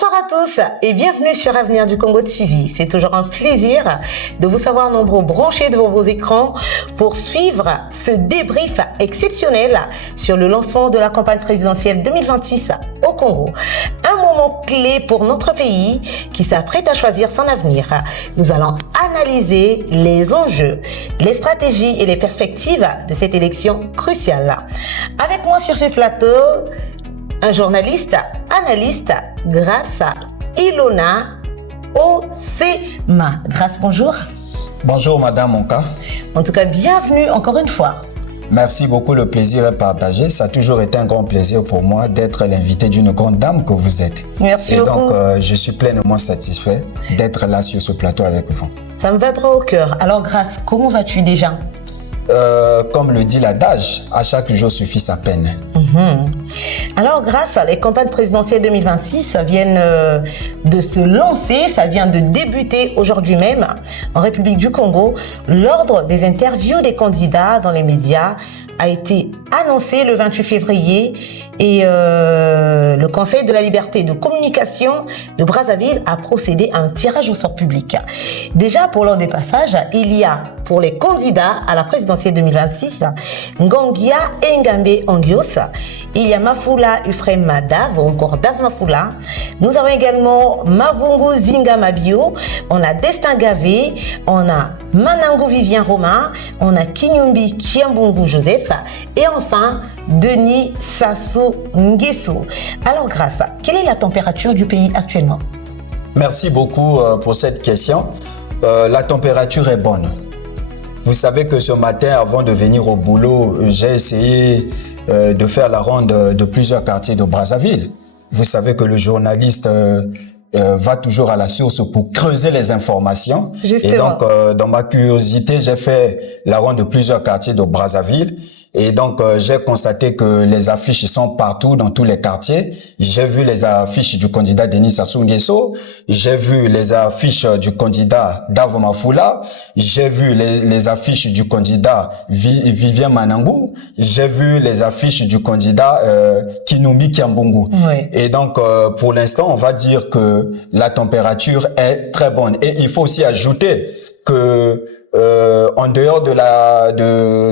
Bonsoir à tous et bienvenue sur Avenir du Congo TV. C'est toujours un plaisir de vous savoir nombreux branchés devant vos écrans pour suivre ce débrief exceptionnel sur le lancement de la campagne présidentielle 2026 au Congo. Un moment clé pour notre pays qui s'apprête à choisir son avenir. Nous allons analyser les enjeux, les stratégies et les perspectives de cette élection cruciale. Avec moi sur ce plateau, un journaliste, analyste, Grâce Ilona Osema. Grâce, bonjour. Bonjour Madame Monka. En tout cas, bienvenue encore une fois. Merci beaucoup, le plaisir est partagé. Ça a toujours été un grand plaisir pour moi d'être l'invité d'une grande dame que vous êtes. Merci beaucoup. Et donc, je suis pleinement satisfait d'être là sur ce plateau avec vous. Ça me va droit au cœur. Alors Grâce, comment vas-tu déjà? Comme le dit l'adage, à chaque jour suffit sa peine. Alors, grâce à les campagnes présidentielles 2026 viennent de se lancer, ça vient de débuter aujourd'hui même en République du Congo. L'ordre des interviews des candidats dans les médias a été annoncé le 28 février et le Conseil de la liberté de communication de Brazzaville a procédé à un tirage au sort public. Déjà, pour l'ordre des passages, il y a pour les candidats à la présidentielle 2026, Ngongia Engambe Angios, il y a Mafula Ufrem Madav, ou encore Dav Mafula. Nous avons également Mavungu Zinga Mabio, on a Destin Gavé, on a Manangu Vivien Romain, on a Kinyumbi Kiambungu Joseph, et enfin Denis Sassou Nguesso. Alors Grâce, quelle est la température du pays actuellement? Merci beaucoup pour cette question. La température est bonne. Vous savez que ce matin, avant de venir au boulot, j'ai essayé de faire la ronde de plusieurs quartiers de Brazzaville. Vous savez que le journaliste va toujours à la source pour creuser les informations. Justement. Et donc, dans ma curiosité, j'ai fait la ronde de plusieurs quartiers de Brazzaville. Et donc, j'ai constaté que les affiches sont partout dans tous les quartiers. J'ai vu les affiches du candidat Denis Sassou Nguesso. J'ai vu les affiches du candidat Davo Mafula. J'ai vu les affiches du candidat Vivien Manangu. J'ai vu les affiches du candidat Kinumbi Kiambungu. Oui. Et donc, pour l'instant, on va dire que la température est très bonne. Et il faut aussi ajouter que en dehors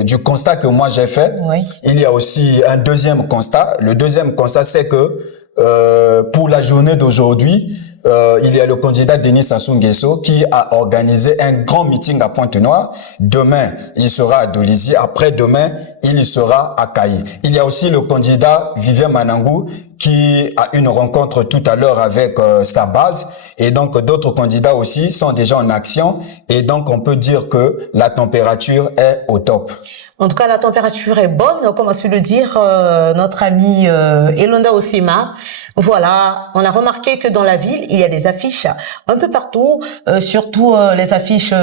du constat que moi j'ai fait, oui, il y a aussi un deuxième constat. Le deuxième constat, c'est que pour la journée d'aujourd'hui, il y a le candidat Denis Sassou Nguesso qui a organisé un grand meeting à Pointe-Noire. Demain, il sera à Dolisie. Après-demain, il sera à Kayi. Il y a aussi le candidat Vivien Manangu qui a une rencontre tout à l'heure avec sa base. Et donc, d'autres candidats aussi sont déjà en action. Et donc, on peut dire que la température est au top. En tout cas, la température est bonne, comme a su le dire notre ami Ilona Osema. Voilà, on a remarqué que dans la ville, il y a des affiches un peu partout, surtout les affiches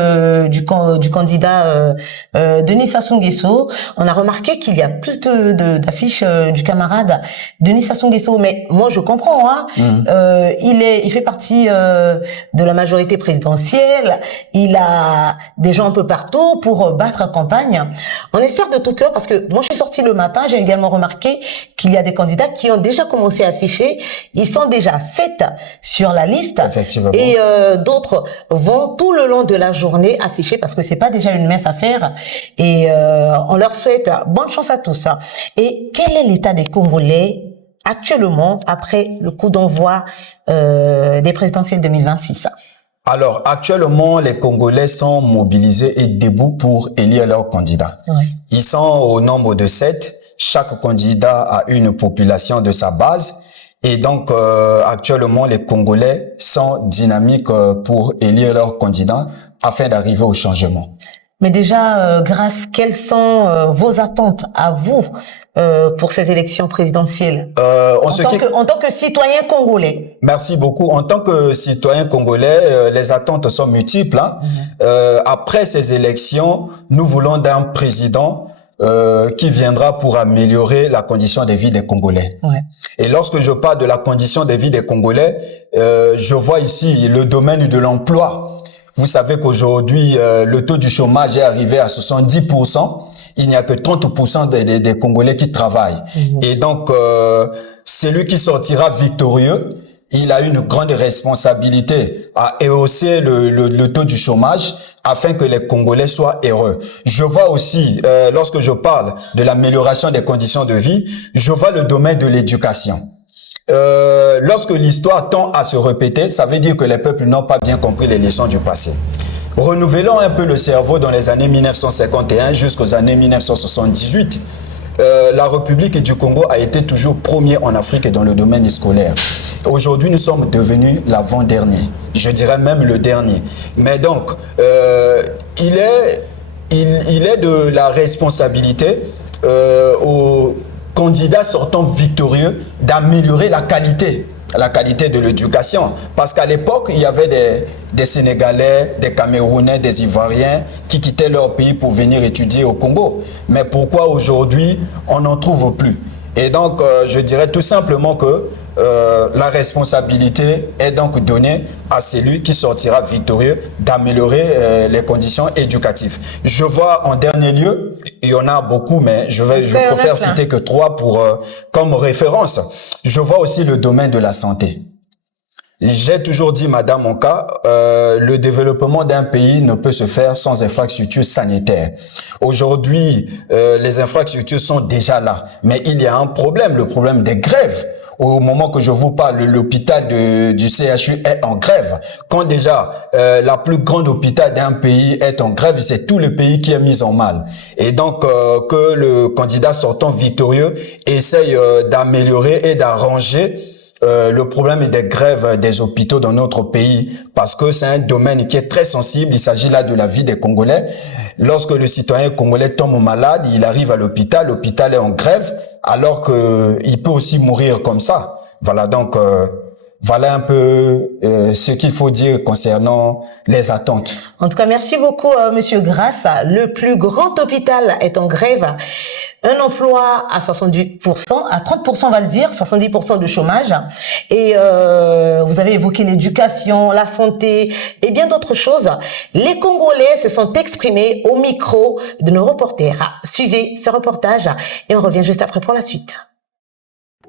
du candidat Denis Sassou Nguesso. On a remarqué qu'il y a plus d'affiches du camarade Denis Sassou Nguesso, mais moi je comprends, hein. Il fait partie de la majorité présidentielle. Il a des gens un peu partout pour battre campagne. On espère de tout cœur parce que moi je suis sortie le matin, j'ai également remarqué qu'il y a des candidats qui ont déjà commencé à afficher. Ils sont déjà 7 sur la liste. Effectivement. Et d'autres vont tout le long de la journée afficher parce que c'est pas déjà une mince affaire. Et on leur souhaite bonne chance à tous. Et quel est l'état des Congolais actuellement après le coup d'envoi des présidentielles 2026? Alors, actuellement, les Congolais sont mobilisés et debout pour élire leurs candidats. Oui. Ils sont au nombre de 7. Chaque candidat a une population de sa base. Et donc, actuellement, les Congolais sont dynamiques pour élire leurs candidats afin d'arriver au changement. Mais déjà, Grâce, quelles sont vos attentes à vous pour ces élections présidentielles en tant que citoyen congolais? Merci beaucoup. En tant que citoyen congolais, les attentes sont multiples. Hein. Après ces élections, nous voulons d'un président qui viendra pour améliorer la condition de vie des Congolais. Ouais. Et lorsque je parle de la condition de vie des Congolais, je vois ici le domaine de l'emploi. Vous savez qu'aujourd'hui, le taux du chômage est arrivé à 70%. Il n'y a que 30% des Congolais qui travaillent. Et donc, celui qui sortira victorieux, il a une grande responsabilité à hausser le taux du chômage afin que les Congolais soient heureux. Je vois aussi, lorsque je parle de l'amélioration des conditions de vie, je vois le domaine de l'éducation. Lorsque l'histoire tend à se répéter, ça veut dire que les peuples n'ont pas bien compris les leçons du passé. Renouvelons un peu le cerveau dans les années 1951 jusqu'aux années 1978. La République du Congo a été toujours premier en Afrique dans le domaine scolaire. Aujourd'hui, nous sommes devenus l'avant-dernier. Je dirais même le dernier. Mais donc, il est de la responsabilité aux candidats sortant victorieux d'améliorer la qualité de l'éducation. Parce qu'à l'époque, il y avait des Sénégalais, des Camerounais, des Ivoiriens qui quittaient leur pays pour venir étudier au Congo. Mais pourquoi aujourd'hui, on n'en trouve plus? Et donc, je dirais tout simplement que la responsabilité est donc donnée à celui qui sortira victorieux d'améliorer les conditions éducatives. Je vois en dernier lieu, il y en a beaucoup, mais je préfère citer que 3 comme référence. Je vois aussi le domaine de la santé. J'ai toujours dit, Madame Onka, le développement d'un pays ne peut se faire sans infrastructures sanitaires. Aujourd'hui, les infrastructures sont déjà là, mais il y a un problème, le problème des grèves. Au moment que je vous parle, l'hôpital du CHU est en grève. Quand déjà la plus grande hôpital d'un pays est en grève, c'est tout le pays qui est mis en mal. Et donc que le candidat sortant victorieux essaye d'améliorer et d'arranger le problème des grèves des hôpitaux dans notre pays, parce que c'est un domaine qui est très sensible. Il s'agit là de la vie des Congolais. Lorsque le citoyen congolais tombe malade, il arrive à l'hôpital est en grève, alors que il peut aussi mourir comme ça. Voilà, donc voilà un peu ce qu'il faut dire concernant les attentes. En tout cas, merci beaucoup, Monsieur Grasse. Le plus grand hôpital est en grève. Un emploi à 70%, à 30%, on va le dire, 70% de chômage. Et vous avez évoqué l'éducation, la santé et bien d'autres choses. Les Congolais se sont exprimés au micro de nos reporters. Suivez ce reportage et on revient juste après pour la suite.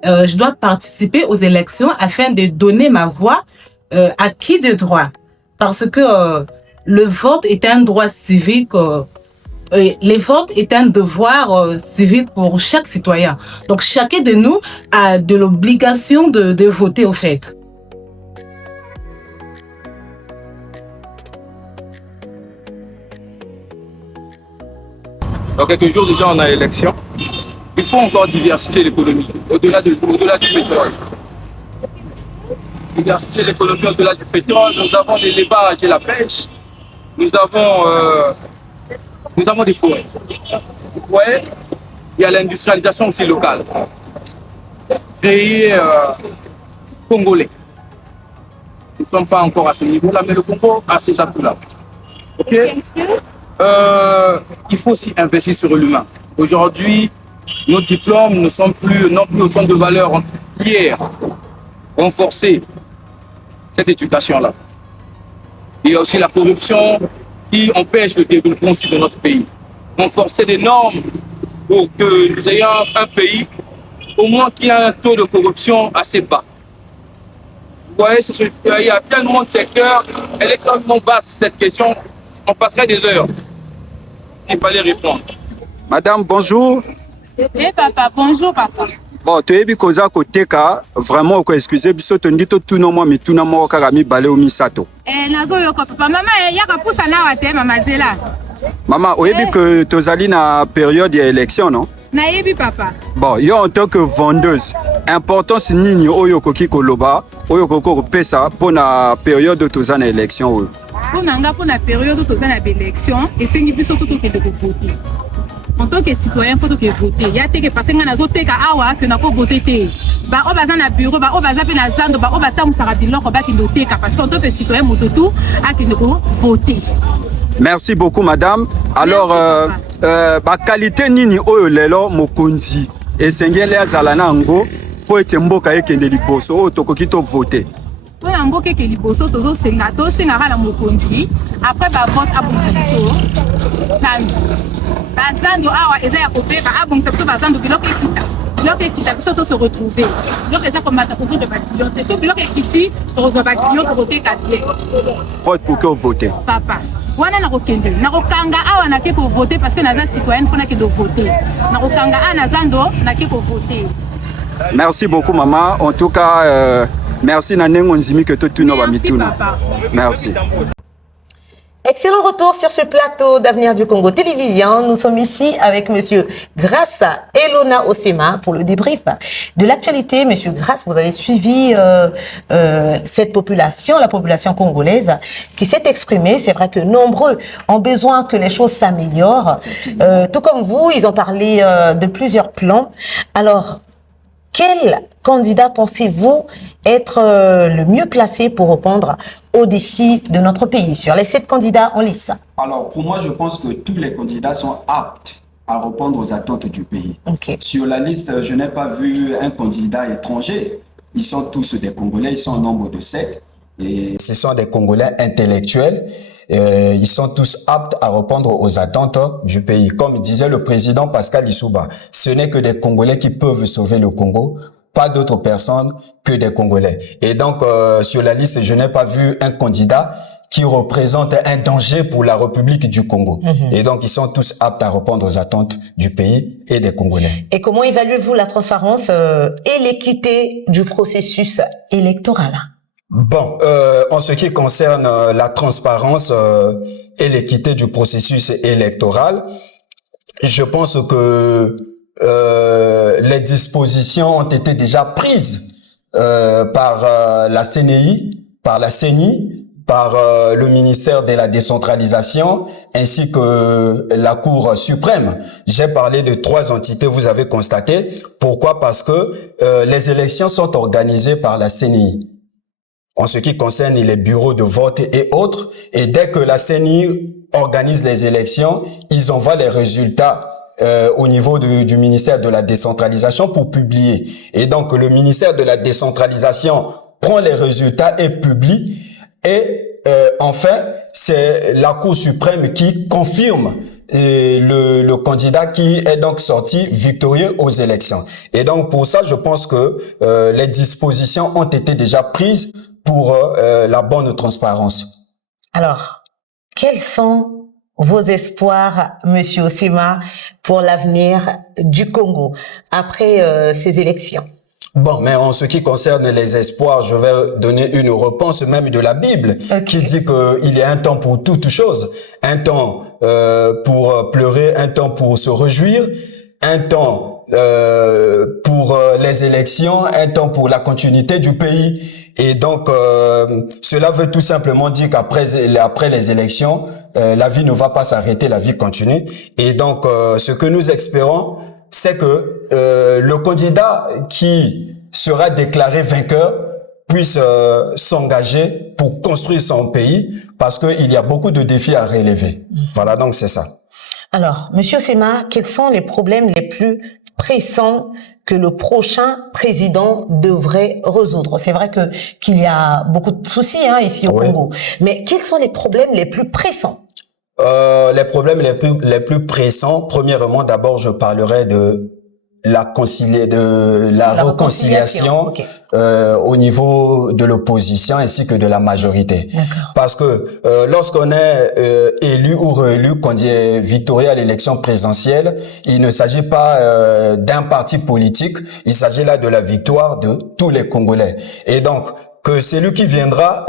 Je dois participer aux élections afin de donner ma voix à qui de droit. Parce que le vote est un droit civique. Les votes est un devoir civique pour chaque citoyen. Donc chacun de nous a de l'obligation de voter au fait. Dans quelques jours déjà on a élection. Il faut encore diversifier l'économie au-delà du pétrole. Diversifier l'économie au-delà du pétrole. Nous avons des élevages et la pêche. Nous avons des forêts. Vous voyez, il y a l'industrialisation aussi locale. Créer congolais. Nous ne sommes pas encore à ce niveau-là, mais le Congo a ces atouts-là. Ok. Il faut aussi investir sur l'humain. Aujourd'hui, nos diplômes n'ont plus autant de valeur qu'hier. Renforcer cette éducation-là. Il y a aussi la corruption qui empêche le développement aussi de notre pays. Renforcer des normes pour que nous ayons un pays au moins qui a un taux de corruption assez bas. Vous voyez, il y a tellement de secteurs, elle est tellement vaste cette question, on passerait des heures s'il fallait répondre. Madame, bonjour. Eh papa, bonjour papa. Bon, tu es koza koteka, vraiment ko excusez biso to ndito tuno mo mi tuna mo kaka mi balé o misato. Nazo yoko papa, mama yaka pusa na wate mama zela. Mama, oyebi que tozali na période d'élection, non? Na yebi papa. Bon, yo en tant que vendeuse, importance nini oyo koki koloba, oyo koko pesa pour na période de tozana élection oyo. Pour na période de tozana élection, et c'est biso tout que de voter. En tant que citoyen, il faut que voter. Il y a des personnes qui ont voté que n'a pas voté. Ba o baza na bureau, ba o baza pe na zando, ba o bata musara biloko ba ki voter parce qu'en tant que citoyen mototu a ki voter. Merci beaucoup madame. Alors ba qualité nini oyo lelo mokonzi esengeli azala na ngo po ete mboka ekende liboso oyo tokoki to voter. Pour la mboka ke liboso tozo senga la mokonzi après ba vote abonisa biso zando. Bazando awa eza ya kopeka abongisa biso bazando biloko ekita bloc ekita biso to se retrouver bloc eza komata kozwa bakilion te so bloc ekiti tokozwa bakilion tokoteka bien vote pour que voter papa wana nakokende nakokanga awa nake kovote parce que naza citoyenne fo nakende voter nakokanga a naza ndo nake kovoter. Merci beaucoup maman, en tout cas merci na nengo nzimi que to tuna ba mituna. Merci. Excellent retour sur ce plateau d'Avenir du Congo Télévision. Nous sommes ici avec Monsieur Grace Elona Osema pour le débrief de l'actualité. Monsieur Grace, vous avez suivi cette population, la population congolaise, qui s'est exprimée. C'est vrai que nombreux ont besoin que les choses s'améliorent. Tout comme vous, ils ont parlé de plusieurs plans. Alors, quel candidat pensez-vous être le mieux placé pour répondre aux défis de notre pays? Sur les 7 candidats en lice. Alors, pour moi, je pense que tous les candidats sont aptes à répondre aux attentes du pays. Okay. Sur la liste, je n'ai pas vu un candidat étranger. Ils sont tous des Congolais, ils sont au nombre de 7. Et ce sont des Congolais intellectuels. Ils sont tous aptes à répondre aux attentes du pays. Comme disait le président Pascal Lissouba, ce n'est que des Congolais qui peuvent sauver le Congo, pas d'autres personnes que des Congolais. Et donc, sur la liste, je n'ai pas vu un candidat qui représente un danger pour la République du Congo. Et donc, ils sont tous aptes à répondre aux attentes du pays et des Congolais. Et comment évaluez-vous la transparence et l'équité du processus électoral? Bon, en ce qui concerne la transparence et l'équité du processus électoral, je pense que les dispositions ont été déjà prises par la CNI, par la CENI, par le ministère de la décentralisation ainsi que la Cour suprême. J'ai parlé de 3 entités, vous avez constaté. Pourquoi? Parce que les élections sont organisées par la CNI. En ce qui concerne les bureaux de vote et autres, et dès que la CENI organise les élections, ils envoient les résultats au niveau du ministère de la décentralisation pour publier. Et donc, le ministère de la décentralisation prend les résultats et publie. Et enfin, c'est la Cour suprême qui confirme le candidat qui est donc sorti victorieux aux élections. Et donc, pour ça, je pense que les dispositions ont été déjà prises pour la bonne transparence. Alors, quels sont vos espoirs, Monsieur Osema, pour l'avenir du Congo après ces élections? Bon, mais en ce qui concerne les espoirs, je vais donner une réponse même de la Bible, qui dit qu'il y a un temps pour toutes choses, un temps pour pleurer, un temps pour se réjouir, un temps pour les élections, un temps pour la continuité du pays. Et donc, cela veut tout simplement dire qu'après les élections, la vie ne va pas s'arrêter, la vie continue. Et donc, ce que nous espérons, c'est que le candidat qui sera déclaré vainqueur puisse s'engager pour construire son pays, parce qu'il y a beaucoup de défis à relever. Voilà, donc c'est ça. Alors, Monsieur Osema, quels sont les problèmes les plus pressants que le prochain président devrait résoudre? C'est vrai qu'il y a beaucoup de soucis ici au Congo, mais quels sont les problèmes les plus pressants? Les problèmes les plus pressants, premièrement, d'abord, je parlerai de la réconciliation au niveau de l'opposition ainsi que de la majorité. Parce que lorsqu'on est élu ou réélu, qu'on est victorieux à l'élection présidentielle, il ne s'agit pas d'un parti politique, il s'agit là de la victoire de tous les Congolais. Et donc, que celui qui viendra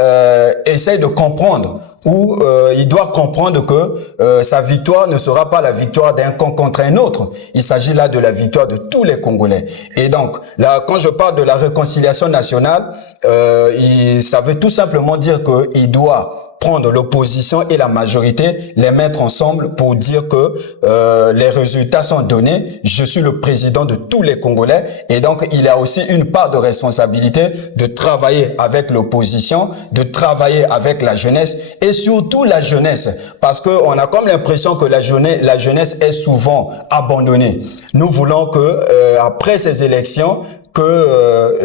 essaye de comprendre, ou il doit comprendre que sa victoire ne sera pas la victoire d'un camp contre un autre. Il s'agit là de la victoire de tous les Congolais. Et donc, là, quand je parle de la réconciliation nationale, ça veut tout simplement dire qu'il doit prendre l'opposition et la majorité, les mettre ensemble pour dire que les résultats sont donnés. Je suis le président de tous les Congolais et donc il a aussi une part de responsabilité de travailler avec l'opposition, de travailler avec la jeunesse et surtout la jeunesse, parce que on a comme l'impression que la jeunesse est souvent abandonnée. Nous voulons que après ces élections, que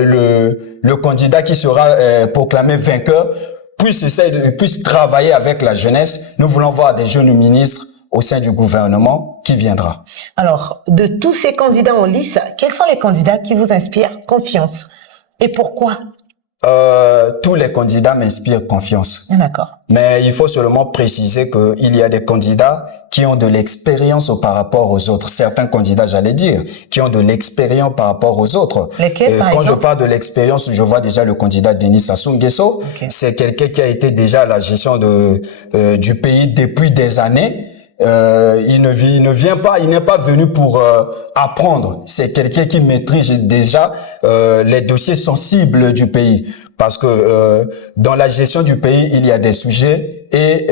le candidat qui sera proclamé vainqueur puisse travailler avec la jeunesse. Nous voulons voir des jeunes ministres au sein du gouvernement qui viendra. Alors, de tous ces candidats en lice, quels sont les candidats qui vous inspirent confiance et pourquoi? Tous les candidats m'inspirent confiance. D'accord. Mais il faut seulement préciser qu'il y a des candidats qui ont de l'expérience par rapport aux autres. Certains candidats, j'allais dire, qui ont de l'expérience par rapport aux autres. Lesquels, par quand exemple? je parle de l'expérience, je vois déjà le candidat Denis Sassou Nguesso. Okay. C'est quelqu'un qui a été déjà à la gestion du pays depuis des années. Il ne vient pas, il n'est pas venu pour apprendre. C'est quelqu'un qui maîtrise déjà les dossiers sensibles du pays. Parce que dans la gestion du pays, il y a des sujets et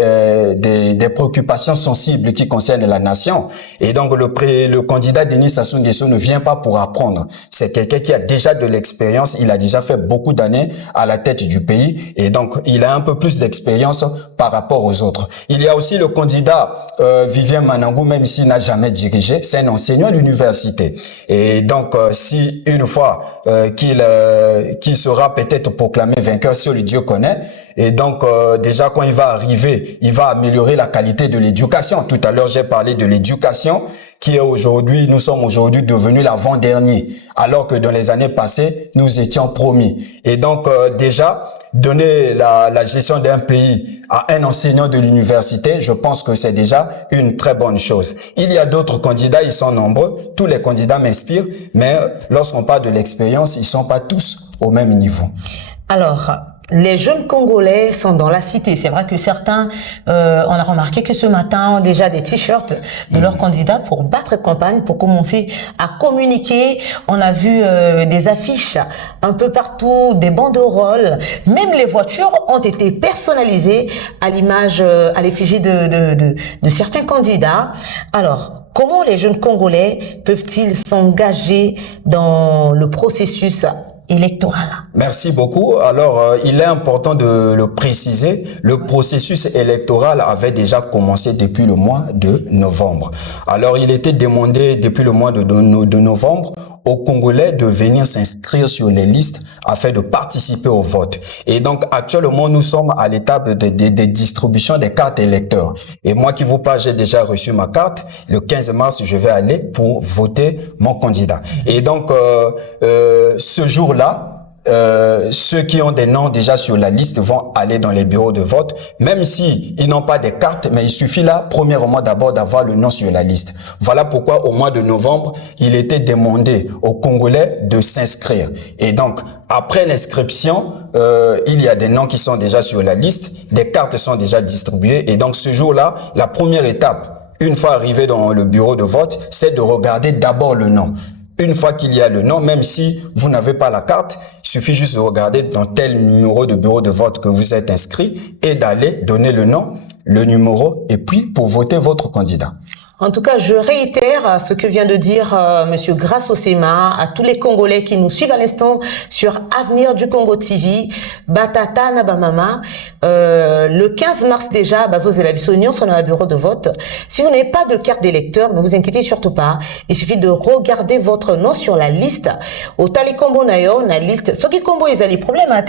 des préoccupations sensibles qui concernent la nation. Et donc le candidat Denis Sassou Nguesso ne vient pas pour apprendre. C'est quelqu'un qui a déjà de l'expérience. Il a déjà fait beaucoup d'années à la tête du pays. Et donc il a un peu plus d'expérience par rapport aux autres. Il y a aussi le candidat Vivien Manangou, même s'il n'a jamais dirigé. C'est un enseignant d'université. Et donc si une fois qu'il sera peut-être proclamé vainqueur, seul Dieu connaît. Et donc, déjà, quand il va arriver, il va améliorer la qualité de l'éducation. Tout à l'heure, j'ai parlé de l'éducation qui est aujourd'hui, nous sommes aujourd'hui devenus l'avant-dernier, alors que dans les années passées, nous étions promis. Et donc, déjà, donner la gestion d'un pays à un enseignant de l'université, je pense que c'est déjà une très bonne chose. Il y a d'autres candidats, ils sont nombreux. Tous les candidats m'inspirent, mais lorsqu'on parle de l'expérience, ils sont pas tous au même niveau. Alors, les jeunes Congolais sont dans la cité. C'est vrai que certains, on a remarqué que ce matin, ont déjà des t-shirts de leurs candidats pour battre campagne, pour commencer à communiquer. On a vu des affiches un peu partout, des banderoles. Même les voitures ont été personnalisées à l'image, à l'effigie de certains candidats. Alors, comment les jeunes Congolais peuvent-ils s'engager dans le processus électoral? Merci beaucoup. Alors, il est important de le préciser. Le processus électoral avait déjà commencé depuis le mois de novembre. Alors, il était demandé depuis le mois de novembre aux Congolais de venir s'inscrire sur les listes afin de participer au vote. Et donc, actuellement, nous sommes à l'étape de distribution des cartes électeurs. Et moi qui vous parle, j'ai déjà reçu ma carte. Le 15 mars, je vais aller pour voter mon candidat. Et donc, ce jour-là, ceux qui ont des noms déjà sur la liste vont aller dans les bureaux de vote, même si ils n'ont pas de cartes, mais il suffit là, premièrement, d'abord d'avoir le nom sur la liste. Voilà pourquoi au mois de novembre, il était demandé aux Congolais de s'inscrire. Et donc, après l'inscription, il y a des noms qui sont déjà sur la liste, des cartes sont déjà distribuées. Et donc, ce jour-là, la première étape, une fois arrivé dans le bureau de vote, c'est de regarder d'abord le nom. Une fois qu'il y a le nom, même si vous n'avez pas la carte, il suffit juste de regarder dans tel numéro de bureau de vote que vous êtes inscrit et d'aller donner le nom, le numéro et puis pour voter votre candidat. En tout cas, je réitère ce que vient de dire Monsieur Grasso Sema à tous les Congolais qui nous suivent à l'instant sur Avenir du Congo TV, Batata Nabamama. Le 15 mars déjà, Bazo Zelabissonion sont dans le bureau de vote. Si vous n'avez pas de carte d'électeur, ne vous inquiétez surtout pas. Il suffit de regarder votre nom sur la liste. Au Tali Combo Nayo, la liste. Ce qui combo, ils ont des problèmes, hein,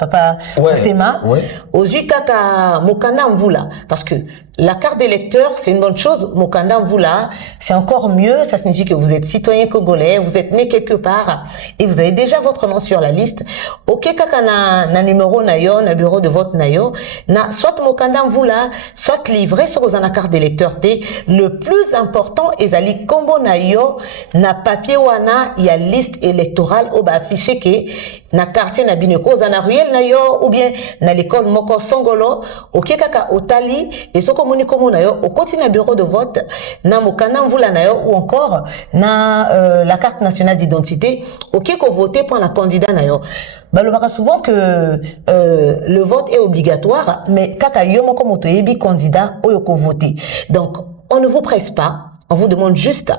papa Sema. Ouais. Aux Kaka Mokanda Mvula. Parce que la carte d'électeur, c'est une bonne chose. Mokanda Mvula, c'est encore mieux. Ça signifie que vous êtes citoyen congolais, vous êtes né quelque part et vous avez déjà votre nom sur la liste. Ok, kaka na numéro nayo, na bureau de vote nayo, na soit Mokanda Mvula, soit livré sur la carte d'électeur T. Le plus important, ezali combo nayo, na papier wana, il y a liste électorale au bas affiché que na quartier na bineko, na ruelle nayo, ou bien na l'école moko songolo, ok kaka otali, et ce communique comme nayo, au côté na bureau de vote, na mokanda mvula nayo, ou encore na la carte nationale d'identité, ok ko voter pour la candidat nayo. Bah, le mara souvent que le vote est obligatoire, mais kaka yomo comme otoyebi candidat oyoko voter. Donc on ne vous presse pas. On vous demande juste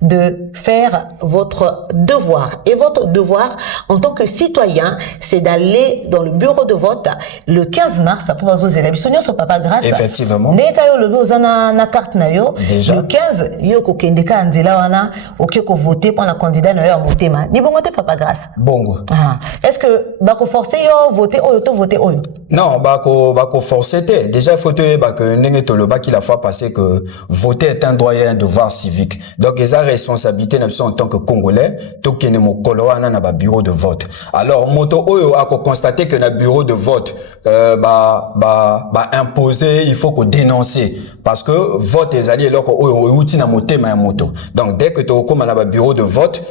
de faire votre devoir. Et votre devoir en tant que citoyen, c'est d'aller dans le bureau de vote le 15 mars pour vous élections sur Papa Grâce. Effectivement. Na carte na yo. Déjà. Le 15, yo ko kendeka nzela wana oki ko voter pour la candidat na yo motema. Ni bongo te Papa Grâce. Bongo. Ah. Est-ce que bako forcer yo voter oyo to voter oyo? Non, bako forcer te. Déjà il faut te que ndenge toloba qui la fois passé que voter est un droit et un devoir civique. Donc ils ont responsabilité en tant que Congolais, to kene mo koloana na ba bureau de vote. Alors moto oyo a constaté que na bureau de vote imposé, il faut qu'on dénoncer parce que vote est allié alors oyo outil na motema ya moto. Donc dès que to koma na ba bureau de vote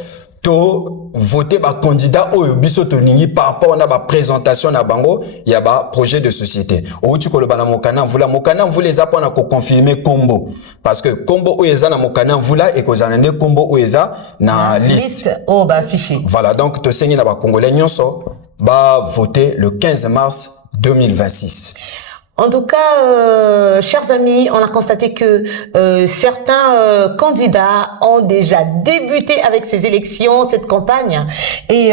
to voter ba candidat oyo biso to ningi par rapport na ba présentation na bango ya ba projet de société outi ko loba na mokana mvula eza pona ko confirmer combo parce que combo oyo eza na mokana mvula et ko zanane combo oyo eza na liste oh ba affiché. Voilà, donc to sengi na ba congolais nyonso ba voter le 15 mars 2026. En tout cas, chers amis, on a constaté que certains candidats ont déjà débuté avec ces élections, cette campagne. Et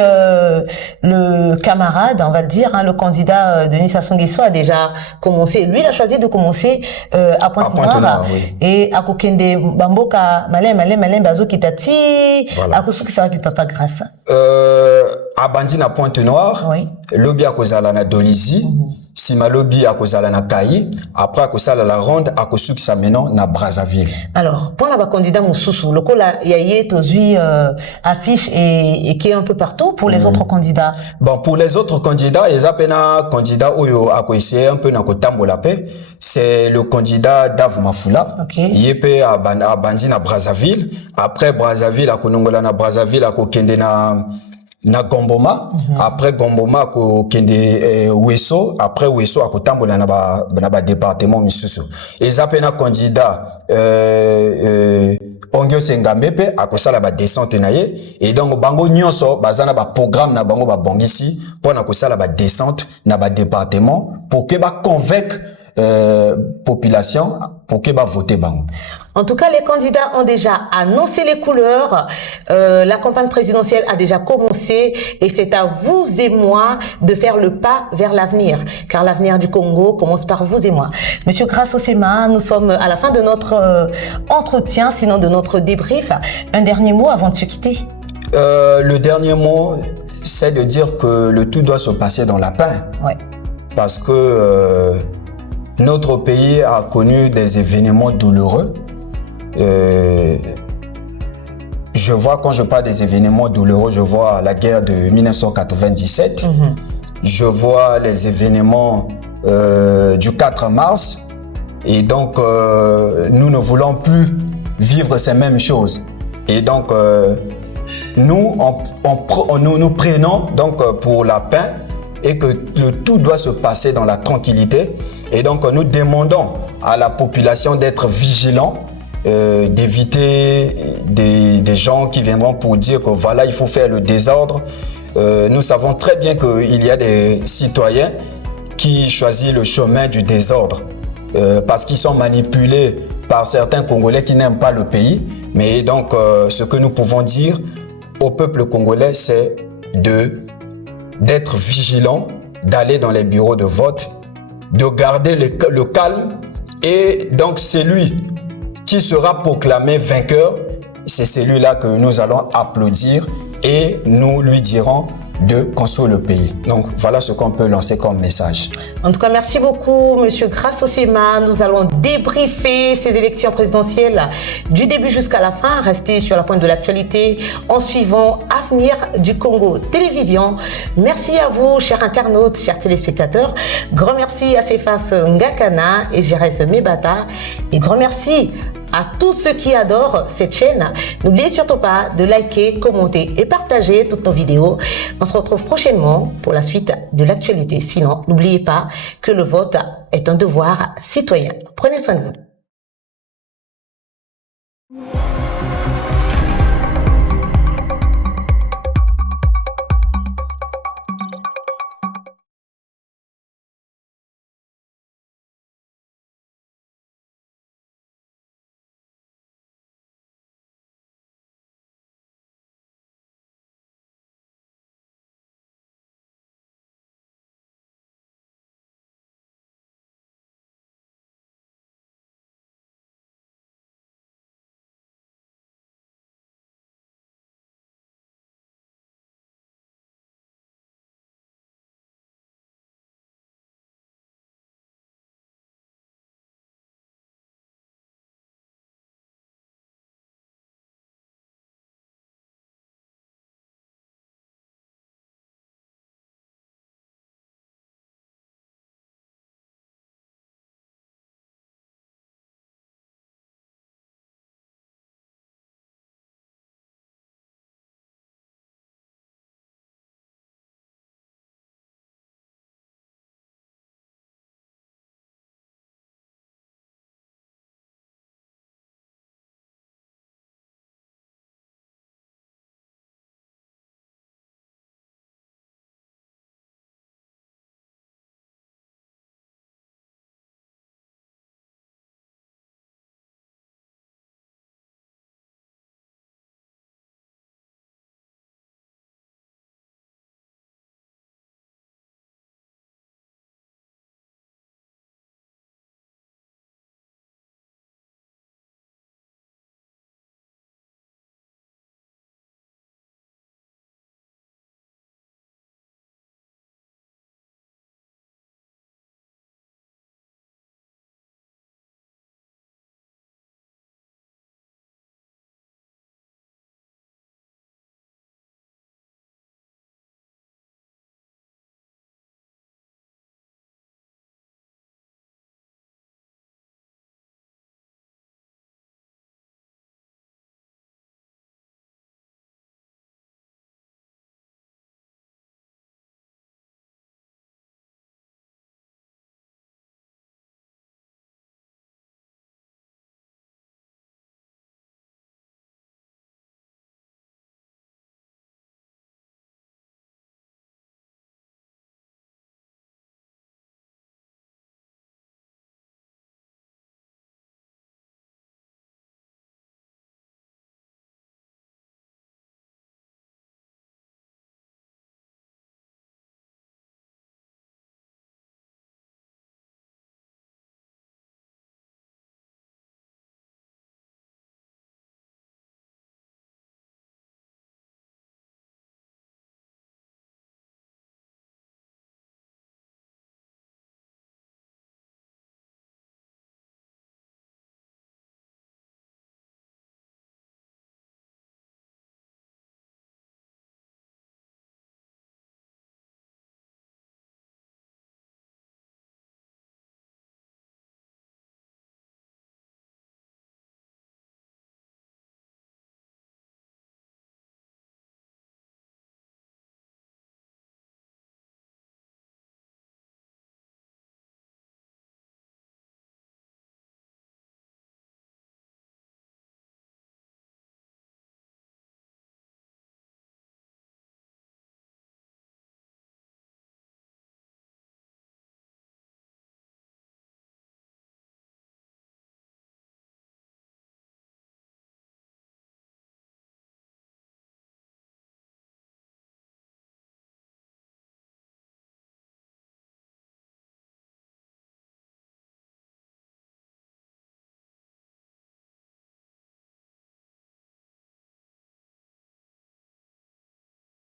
le camarade, on va le dire, le candidat Denis Sassou Nguesso a déjà commencé. Lui, il a choisi de commencer à Pointe-Noire. Oui. Et à Kokende Bamboka, Malem, Bazo Kitati, à Kousou qui ça va Papa Grâce. À Bandi na Pointe-Noire, oui. Lobby à Kozala na Dolizy. Sima lobby à Kozala na Kayi, après à Kozala la ronde à Kosouk Sameno na Brazzaville. Alors, pour la candidat Moussoussou, le col yaye tozui affiche et qui est un peu partout pour les autres candidats. Bon, pour les autres candidats, les appena candidats oyo a essayer un peu na kotambo la paix, c'est le candidat Dave Mafula. Okay. Yepé à Bandi na Brazzaville, après Brazzaville à Konongola na Brazzaville à Kokende na Gomboma, après Gomboma ko kende Weso, après Weso a kotambola na ba département misusu. Et apena candidat Ongyo Sengambepe a kosala ba descente na ye et donc bango nyonso bazana ba programme na bango ba bongisi pour na kosala ba descente na ba département pour que ba convaincre population pour que ba voter bango. En tout cas, les candidats ont déjà annoncé les couleurs. La campagne présidentielle a déjà commencé et c'est à vous et moi de faire le pas vers l'avenir. Car l'avenir du Congo commence par vous et moi. Monsieur Grasso Sema, nous sommes à la fin de notre entretien, sinon de notre débrief. Un dernier mot avant de se quitter. Le dernier mot, c'est de dire que le tout doit se passer dans la paix. Ouais. Parce que notre pays a connu des événements douloureux. Je vois, quand je parle des événements douloureux, je vois la guerre de 1997, je vois les événements du 4 mars, et donc nous ne voulons plus vivre ces mêmes choses. Et donc nous prenons donc pour la paix et que le tout doit se passer dans la tranquillité. Et donc nous demandons à la population d'être vigilants, d'éviter des gens qui viendront pour dire que voilà, il faut faire le désordre. Nous savons très bien qu'il y a des citoyens qui choisissent le chemin du désordre parce qu'ils sont manipulés par certains Congolais qui n'aiment pas le pays. Mais donc, ce que nous pouvons dire au peuple congolais, c'est d'être vigilant, d'aller dans les bureaux de vote, de garder le calme. Et donc, c'est lui qui sera proclamé vainqueur, c'est celui-là que nous allons applaudir et nous lui dirons de construire le pays. Donc voilà ce qu'on peut lancer comme message. En tout cas, merci beaucoup, Monsieur Grasso Sema. Nous allons débriefer ces élections présidentielles du début jusqu'à la fin. Restez sur la pointe de l'actualité en suivant Avenir du Congo Télévision. Merci à vous, chers internautes, chers téléspectateurs. Grand merci à Céphas Ngakana et Jerez Mebata. Et grand merci à tous ceux qui adorent cette chaîne. N'oubliez surtout pas de liker, commenter et partager toutes nos vidéos. On se retrouve prochainement pour la suite de l'actualité. Sinon, n'oubliez pas que le vote est un devoir citoyen. Prenez soin de vous.